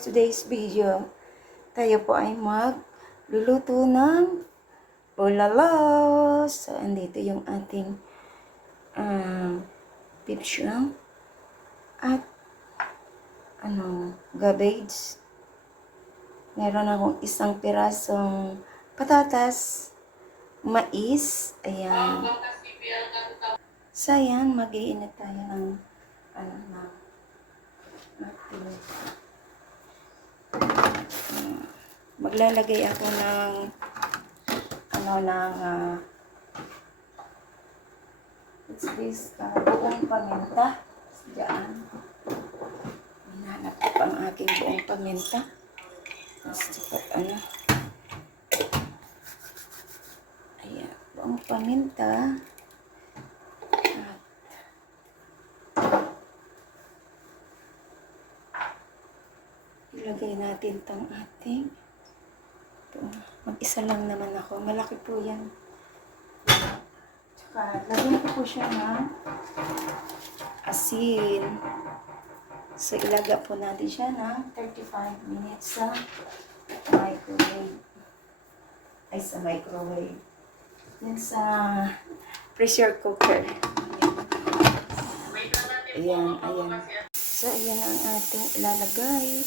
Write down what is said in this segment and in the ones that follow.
today's video. Tayo po ay magluluto ng bulalos. So, andito yung ating beef shrimp at cabbage. Meron akong isang pirasong patatas, mais, ayan. So, ayan, mag-iinit tayo ng maglalagay ako ng what's this? Buong paminta. Diyan. Hinanap ko pa ang aking buong paminta. Ayan, buong paminta. Ilagay natin tong ating mag-isa lang naman ako. Malaki po yan. Tsaka, lagyan ko po siya ng asin. So, ilaga po natin siya ng 35 minutes sa microwave. Ay, sa microwave. Yan sa pressure cooker. Ayan, ayan. So, ayan ang ating ilalagay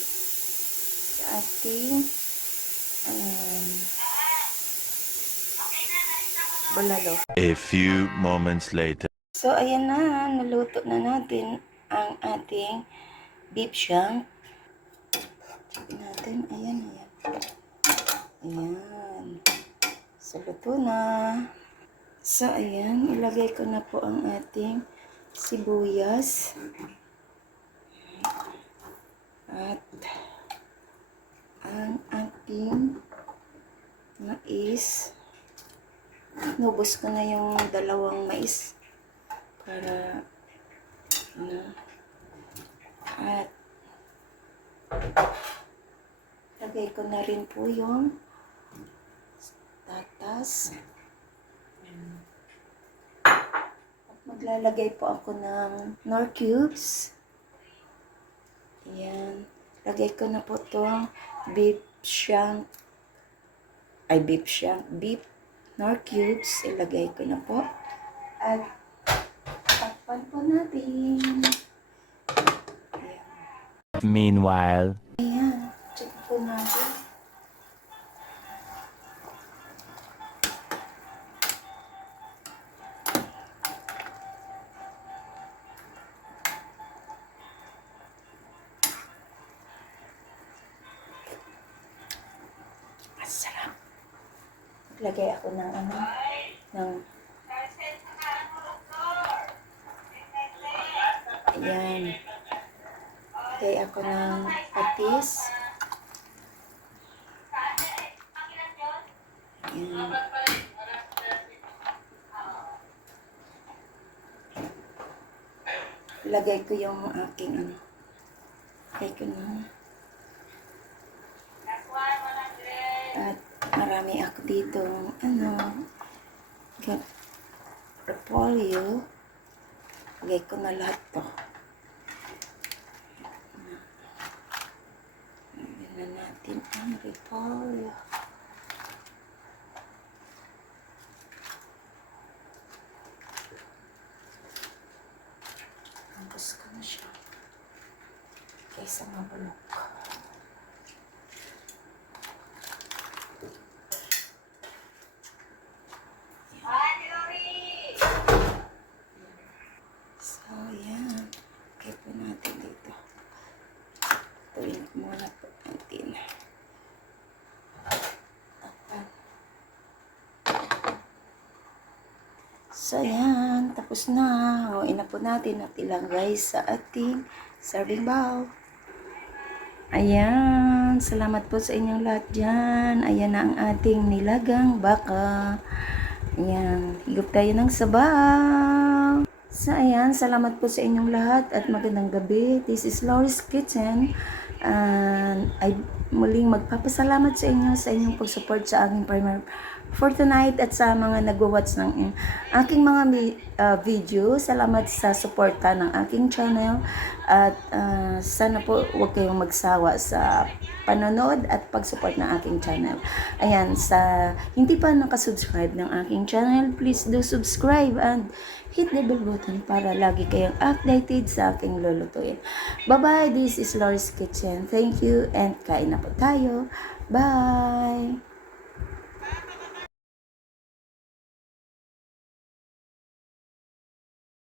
sa ating bulalo. A few moments later. So, ayan na. Naluto na natin ang ating beef shank. Check natin. Ayan, ayan. Ayan. So, luto na. So, ayan. Ilagay ko na po ang ating sibuyas. At ang ating mais. Nubos ko na yung dalawang mais para at lagay ko na rin po yung tatas at maglalagay po ako ng Knorr cubes. Ayan, lagay ko na po itong beef Knorr cubes, ilagay ko na po. At takpan po natin. Ayan. Meanwhile. Ayan, check po natin. Masarap. Maglagay ako ng ayan. Lagay ako ng patis. Ayan. Lagay ko yung aking lagay ko na. At marami ako dito repolyo. Lagay ko na lahat to. Lagyan na natin ang repolyo. Tapos ko na siya kaysa mabulok. So, yan. Okay po natin dito. Tuwin muna po natin. So, yan. Tapos na. Hawain na po natin at ilagay sa ating serving bowl. Ayan. Salamat po sa inyong lahat dyan. Ayan na ang ating nilagang baka. Ayan. Higop tayo ng sabaw. So, ayan. Salamat po sa inyong lahat at magandang gabi. This is Laurie's Kitchen. Ay muling magpapasalamat sa inyo sa inyong pag-support sa aking primer for tonight at sa mga nagwa-watch ng aking mga video. Salamat sa suporta ng aking channel. At sana po huwag kayong magsawa sa panonood at pag-support ng aking channel. Ayan, sa hindi pa nakasubscribe ng aking channel, please do subscribe and hit the bell button para lagi kayong updated sa aking lulutuin. Bye-bye, this is Laurie's Kitchen. Thank you and kain na po tayo. Bye!